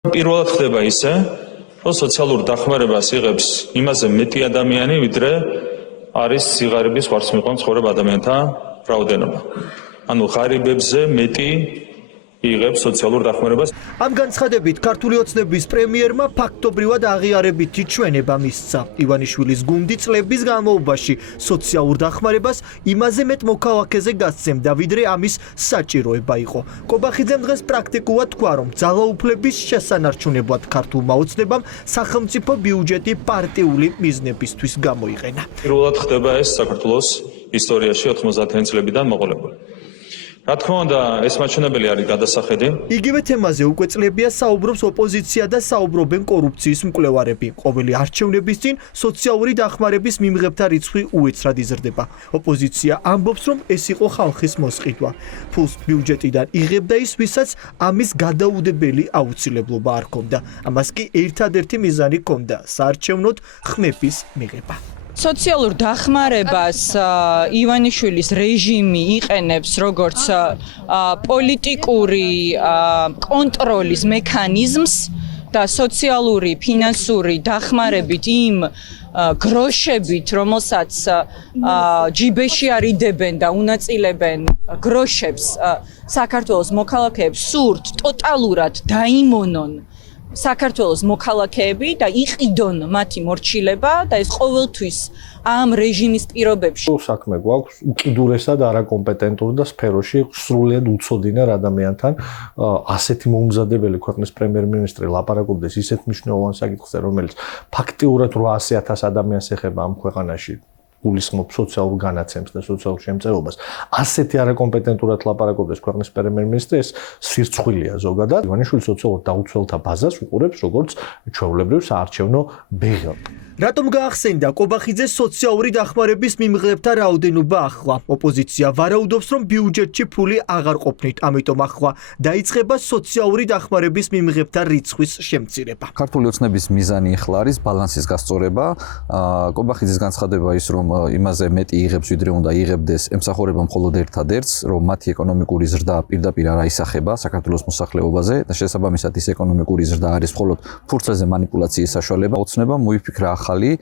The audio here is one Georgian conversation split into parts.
პირველად ხდება ისე, რომ სოციალურ დახმარებას იღებს იმაზე მეტი ადამიანი, ვიდრე არის სიღარიბის ხარს მიყვან ცხოვრებ ადამიანთა რაოდენობა. ანუ ღარიბებზე მეტი იღებს სოციალურ დახმარებას. Ამ განცხადებით ქართული ოცნების პრემიერმა ფაქტობრივად აღიარებითი ჩვენება მისცა. ივანიშვილის გუნდი წლების განმავლობაში სოციალურ დახმარებას იმაზე მეტ მოქალაქეზე გასცემდა, ვიდრე ამის საჭიროება იყო. კობახიძემ დღეს პრაქტიკულად თქვა, რომ ძალაუფლების შესანარჩუნებლად ქართულმა ოცნებამ სახელმწიფო ბიუჯეტი პარტიული მიზნებისთვის გამოიყენა. პირველად ხდება ეს საქართველოს ისტორიაში 90-იანი წლებიდან მოყოლებული. რა თქმა უნდა, ეს მაჩვენებელი არის გადასახედი. იგივე თემაზე უკვე წლებია საუბრობს ოპოზიცია და საუბრობენ კორუფციის მკვლევარები. ყოველი არჩევნების წინ სოციალური დახმარების მიმღებთა რიცხვი უეცრად იზრდება. ოპოზიცია ამბობს, რომ ეს იყო ხალხის მოსყიდვა. ფულს ბიუჯეტიდან იღებდა ის, ვისაც ამის გადაუდებელი აუცილებლობა არ ჰქონდა. ამას კი ერთადერთი მიზანი ჰქონდა საარჩევნოდ ხმების მიღება. სოციალურ დახმარებას ივანიშვილის რეჟიმი იყენებს როგორც პოლიტიკური კონტროლის მექანიზმს და სოციალური ფინანსური დახმარებით იმ გროშებით, რომელსაც ჯიბეში არიდებენ და უნაწილებენ გროშებს საქართველოს მოქალაქეებს სურთ ტოტალურად დაიმონონ საქართველოს მოქალაქეები და იყიდონ მათი მორჩილება და ეს ყოველთვის ამ რეჟიმის პირობებში. საქმე გვაქვს უკიდურესად არაკომპეტენტურ და სფეროში სრულიად უცოდინარ ადამიანთან ასეთი მოუმზადებელი ქვეყნის პრემიერ-მინისტრი ლაპარაკობდეს ისეთ მნიშვნელოვან საკითხზე, რომელიც ფაქტიურად 800,000 ადამიანს ეხება ამ ქვეყანაში. გულისხმობს სოციალურ განაცემს და სოციალურ შემწეობას. ასეთი არაკომპეტენტურად ლაპარაკობდეს ქვეყნის პრემიერ-მინისტრი, ეს სირცხვილია ზოგადად. ივანიშვილი სოციალურ დაუცველთა ბაზას უყურებს როგორც ჩვეულებრივ საარჩევნო ბეღელს. რატომ გაახსენდა კობახიძეს სოციალური დახმარების მიმღებთა რაოდენობა ახლა? ოპოზიცია ვარაუდობს, რომ ბიუჯეტში ფული აღარ ყოფნით, ამიტომ ახლა დაიწყება სოციალური დახმარების მიმღებთა რიცხვის შემცირება. ქართული ოცნების მიზანი ახლა არის ბალანსის გასწორება. კობახიძის განცხადება ის, რომ იმაზე მეტი იღებს, ვიდრე უნდა იღებდეს, ემსახურება მხოლოდ ერთადერთს, რომ მათი ეკონომიკური ზრდა პირდაპირ არ აისახება საქართველოს მოსახლეობაზე და შესაბამისად ის ეკონომიკური ზრდა არის მხოლოდ ფურცლზე მანიპულაციის საშუალება. ოცნება მოიფიქრა ახალი,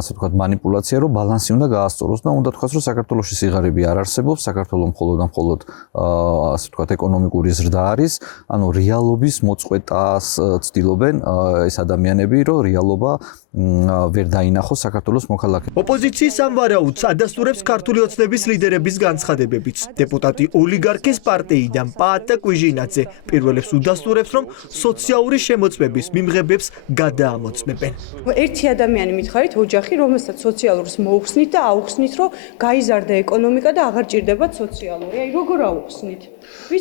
ასე ვთქვათ, მანიპულაცია, რომ ბალანსი უნდა გაასწოროს და უნდა თქვას, რომ საქართველოში სიღარიბე არ არსებობს, საქართველოს მხოლოდ ასე ვთქვათ, ეკონომიკური ზრდა არის, ანუ რეალობის მოწყვეტას ცდილობენ ეს ადამიანები, რომ რეალობა ვერ დაინახოს საქართველოს მოქალაქეებს. ოპოზიციის ამ ვარაუდს ადასტურებს ქართული ოცნების ლიდერების განცხადებებიც. დეპუტატი ოლიგარქის პარტიიდან პაატა კვიჟინაძე პირველებს უდასტურებს, რომ სოციალური შემოწმების მიმღებებს გადაამოწმებენ. ერთი ადამიანი მითხარით ოჯახი, რომელსაც სოციალურს მოუხსნით და აუხსნით, რომ გაიზარდა ეკონომიკა და აღარ ჭირდებათ სოციალური. აი როგორ აუხსნით?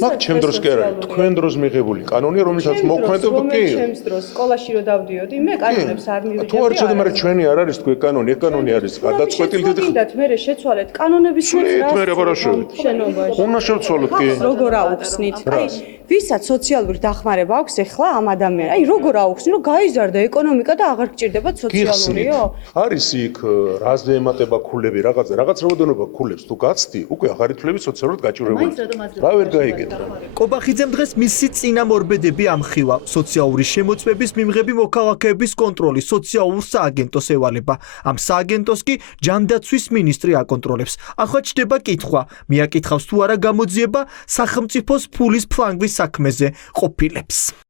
მაგ ჩემ დროს კი არა, თქვენ დროს მიღებული კანონია, რომელსაც მოქმედებდა კი. ჩემს დროს სკოლაში რო დავდიოდი, მე კანონებს არ მივიღებდი. თუ არ იცოდი, მაგრამ ჩვენი არ არის თქვენ კანონი, ეს კანონი არის გადაწყვეტილი და გინდათ მე შეცვალეთ კანონების შეცვალეთ, მე რა შევით. შენობაში. უნდა შევცვალოთ კი. როგორ აუხსნით? აი ვისაც სოციალური დახმარება აქვს ახლა ამ ადამიანს. აი როგორ აუხსნით, რომ გაიზარდა ეკონომიკა და აღარ გჭირდებათ სოციალურიო? არის იქ რაზე ემატება ქულები, რაღაც რაოდენობა ქულებს თუ გაცდი, უკვე აღარ ითვლები სოციალურად გაჭირებული. რა ვერ გაიგეთ. კობახიძემ დღეს მისი წინამორბედები ამხილა. სოციალური შემოწმების მიმღები მოქალაქეების კონტროლი სოციალურ სააგენტოს ევალება. ამ სააგენტოს კი ჯანდაცვის მინისტრი აკონტროლებს. ახლა ჩდება კითხვა, მიაკითხავს თუ არა გამოძიება სახელმწიფოს ფულის ფლანგვის საქმეზე ყოფილებს.